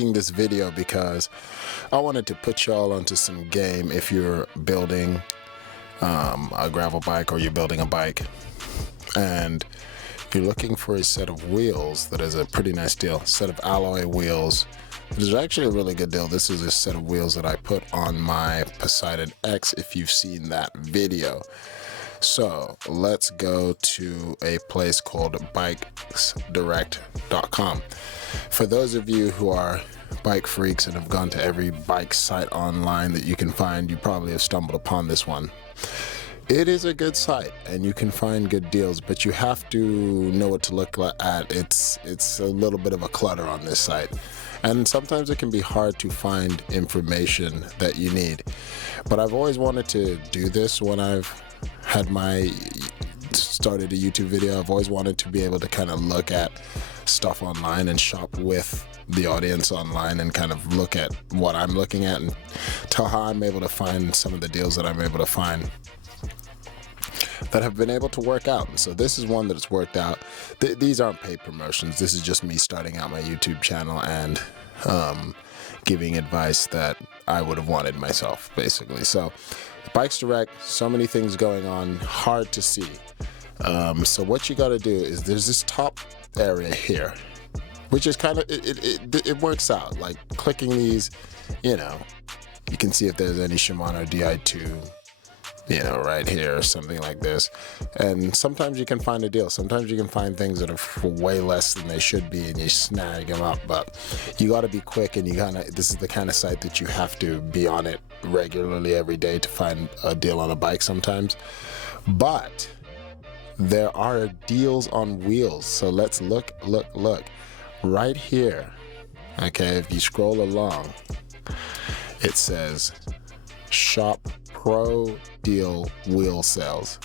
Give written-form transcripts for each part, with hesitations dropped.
making this video because I wanted to put y'all onto some game if you're building a gravel bike or you're building a bike and you're looking for a set of wheels that is a pretty nice deal. Set of alloy wheels. This is actually a really good deal. This is a set of wheels that I put on my Poseidon X if you've seen that video. So let's go to a place called bikesdirect.com. For those of you who are bike freaks and have gone to every bike site online that you can find, you probably have stumbled upon this one. It is a good site and you can find good deals, but you have to know what to look at. It's a little bit of a clutter on this site. And sometimes it can be hard to find information that you need. But I've always wanted to do this when I've had started a YouTube video. I've always wanted to be able to kind of look at stuff online and shop with the audience online and kind of look at what I'm looking at and tell how I'm able to find some of the deals that I'm able to find that have been able to work out. And so this is one that's worked out. These aren't paid promotions. This is just me starting out my YouTube channel and giving advice that I would have wanted myself, basically. So Bikes Direct, so many things going on, hard to see. So what you got to do is there's this top area here, which is kind of, it works out. Like clicking these, you know, you can see if there's any Shimano Di2, you know, right here or something like this. And sometimes you can find a deal. Sometimes you can find things that are for way less than they should be and you snag them up. But you got to be quick, and this is the kind of site that you have to be on it regularly every day to find a deal on a bike sometimes. But there are deals on wheels. So let's look right here. Okay, if you scroll along, it says shop pro deal wheel sale.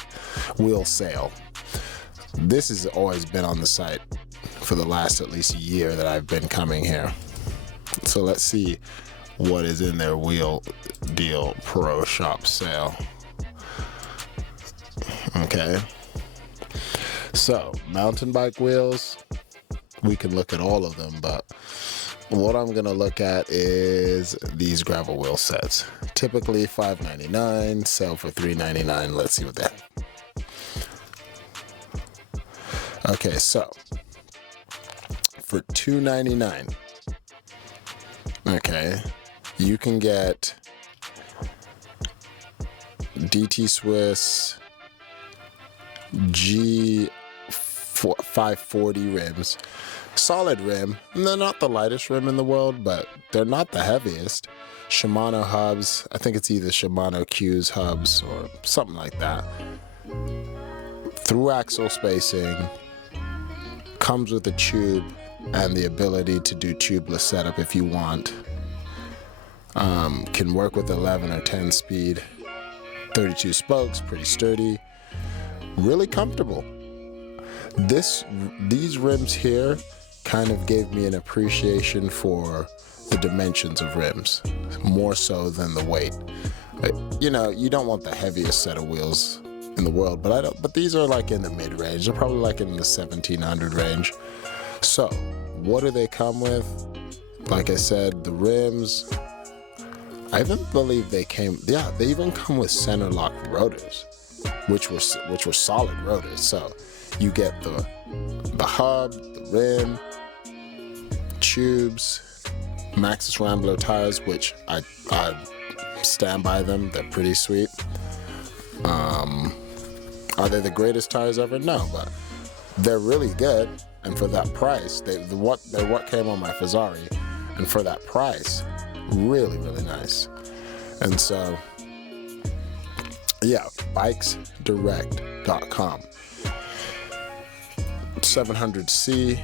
This has always been on the site for the last at least a year that I've been coming here. So let's see what is in their wheel deal pro shop sale. Okay, so mountain bike wheels, we can look at all of them, but what I'm gonna look at is these gravel wheel sets. Typically $5.99, sell for $3.99. Let's see what they have. Okay, so for $2.99, okay, you can get DT Swiss G540 rims. Solid rim. They're not the lightest rim in the world, but they're not the heaviest. Shimano hubs. I think it's either Shimano Q's hubs or something like that. Through axle spacing. Comes with a tube and the ability to do tubeless setup if you want. Can work with 11 or 10 speed. 32 spokes, pretty sturdy. Really comfortable. These rims here kind of gave me an appreciation for the dimensions of rims, more so than the weight. You know, you don't want the heaviest set of wheels in the world, but these are like in the mid-range. They're probably like in the 1700 range. So what do they come with? Like I said, the rims, I even believe they even come with center lock rotors, which were solid rotors. So you get the hub, the rim, tubes, Maxxis Rambler tires, which I stand by them. They're pretty sweet. Are they the greatest tires ever? No, but they're really good. And for that price, they're what came on my Fazari, and for that price, really, really nice. And so, yeah, bikesdirect.com. 700C.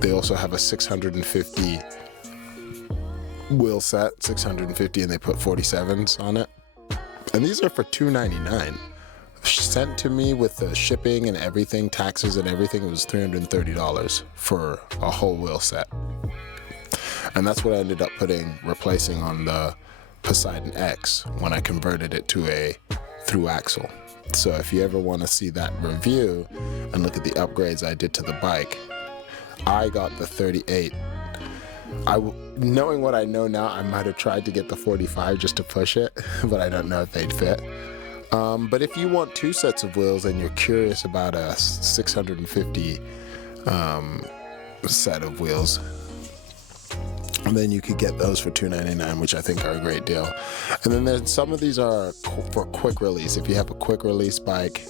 They also have a 650 wheel set, 650, and they put 47s on it. And these are for $2.99. Sent to me with the shipping and everything, taxes and everything, it was $330 for a whole wheel set. And that's what I ended up replacing on the Poseidon X when I converted it to a through axle. So if you ever want to see that review and look at the upgrades I did to the bike, I got the 38 Knowing what I know now, I might have tried to get the 45 just to push it, but I don't know if they'd fit. But if you want 2 sets of wheels and you're curious about a 650 set of wheels, then you could get those for $299, which I think are a great deal. And then there's some of these are for quick release. If you have a quick release bike,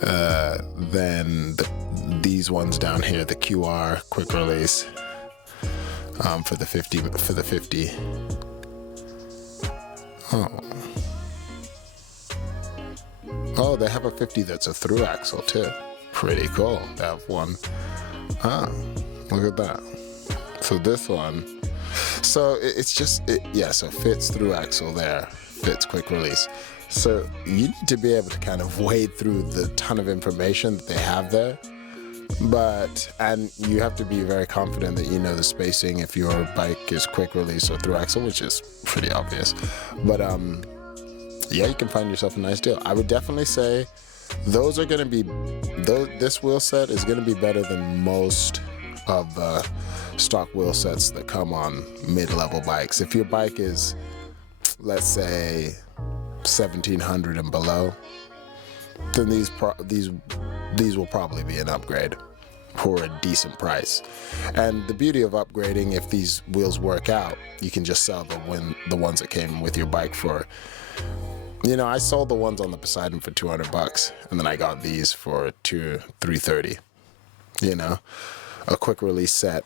then these ones down here, the QR quick release, for the 50. Oh, they have a 50 that's a through axle too. Pretty cool. They have one. Look at that. So this one, so it's just, so fits through axle there, fits quick release. So you need to be able to kind of wade through the ton of information that they have there. And you have to be very confident that you know the spacing if your bike is quick release or through axle, which is pretty obvious. But yeah, you can find yourself a nice deal. I would definitely say those are going to be, this wheel set is going to be better than most of the stock wheel sets that come on mid-level bikes. If your bike is, let's say, 1700 and below, then these will probably be an upgrade for a decent price. And the beauty of upgrading, if these wheels work out, you can just sell the ones that came with your bike for, I sold the ones on the Poseidon for $200, and then I got these for $330. A quick release set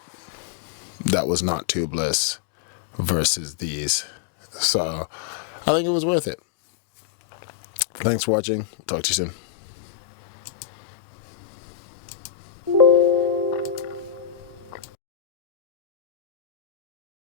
that was not tubeless versus these. So I think it was worth it. Thanks for watching. Talk to you soon.